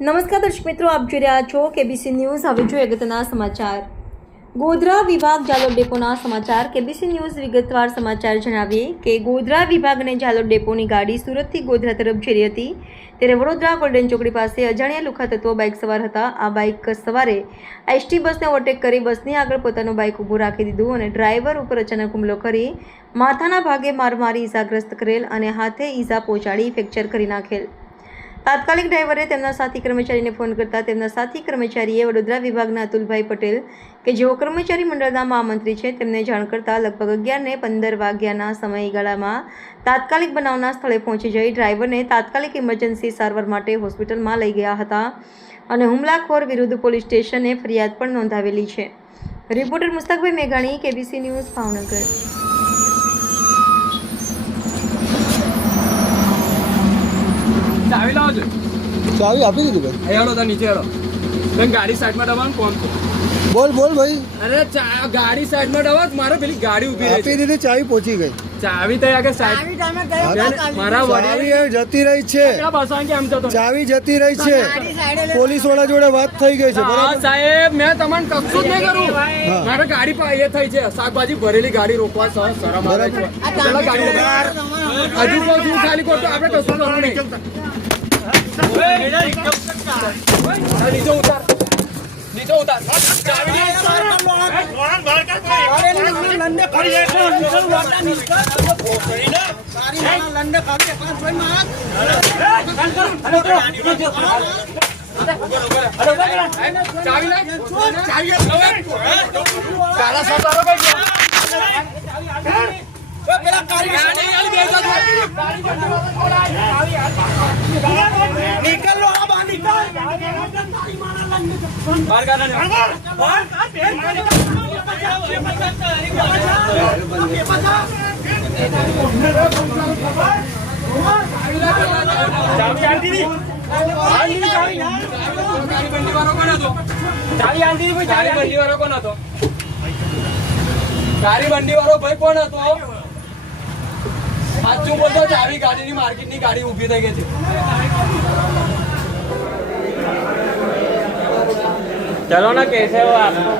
નમસ્કાર દર્શક મિત્રો, આપ જોઈ રહ્યા છો કેબીસી ન્યૂઝ હવે જોઈએ અગત્યના સમાચાર. ગોધરા વિભાગ જાલોદ ડેપોના સમાચાર. કેબીસી ન્યૂઝ વિગતવાર સમાચાર જણાવીએ કે ગોધરા વિભાગ અને જાલોદ ડેપોની ગાડી સુરતથી ગોધરા તરફ જઈ હતી. ત્યારે વડોદરા ગોલ્ડન ચોકડી પાસે અજાણ્યા લુખા તત્વો બાઇક સવાર હતા. આ બાઇક સવારે એસટી બસને ઓવરટેક કરી બસની આગળ પોતાનું બાઇક ઊભું રાખી દીધું અને ડ્રાઈવર ઉપર અચાનક હુમલો કરી માથાના ભાગે માર મારી ઈજાગ્રસ્ત કરેલ અને હાથે ઈજા પહોંચાડી ફ્રેક્ચર કરી નાખેલ. તાત્કાલિક ડ્રાઈવરે તેમના સાથી કર્મચારીને ફોન કરતા તેમના સાથી કર્મચારીએ વડોદરા વિભાગના અતુલભાઈ પટેલ, કે જેઓ કર્મચારી મંડળના મહામંત્રી છે, તેમને જાણ કરતા લગભગ અગિયારને પંદર વાગ્યાના સમયગાળામાં તાત્કાલિક બનાવના સ્થળે પહોંચી જઈ ડ્રાઈવરને તાત્કાલિક ઇમરજન્સી સારવાર માટે હોસ્પિટલમાં લઈ ગયા હતા અને હુમલાખોર વિરુદ્ધ પોલીસ સ્ટેશને ફરિયાદ પણ નોંધાવેલી છે. રિપોર્ટર મુસ્તકભાઈ મેઘાણી, કેબીસી ન્યૂઝ ભાવનગર ચાવી લાવો છો ચાવી આપી દીધી ભાઈ. હેડો તો નીચે હેડો તમે ગાડી સાઈડમાં દબાવો ફોન બોલ બોલ ભાઈ. અરે ચા ગાડી સાઈડમાં દબાવો મારે પેલી ગાડી ઊભી રહી આપી દીધી ચાવી પહોંચી ગઈ. ચાવી તો આગળ સાઈડ મારા એ જતી રહી છે. ચાવી જતી રહી છે. પોલીસવાળા જોડે વાત થઈ ગઈ છે બરાબર? સાહેબ મેં તમને કશું જ નહીં કરું. મારે ગાડી પર એ થઈ છે શાકભાજી ભરેલી ગાડી રોકવા સર શરમ આવે છે. હજુ પણ ખાલી ખોટું આપણે કશું કરવું નહીં. નીચે ઉતાર નીચે ઉતાર ચાવી નાખ. ચાવી નાખ. કાળા સરદારો કઈ ગયા? વાળો કોણ હતો? ગાડી બંડી વાળો ભાઈ કોણ હતો સાચું બોલ તો આવી ગાડીની માર્કેટની ગાડી ઊભી થઈ ગઈ છે. ચલો ના કેસે હો આપકો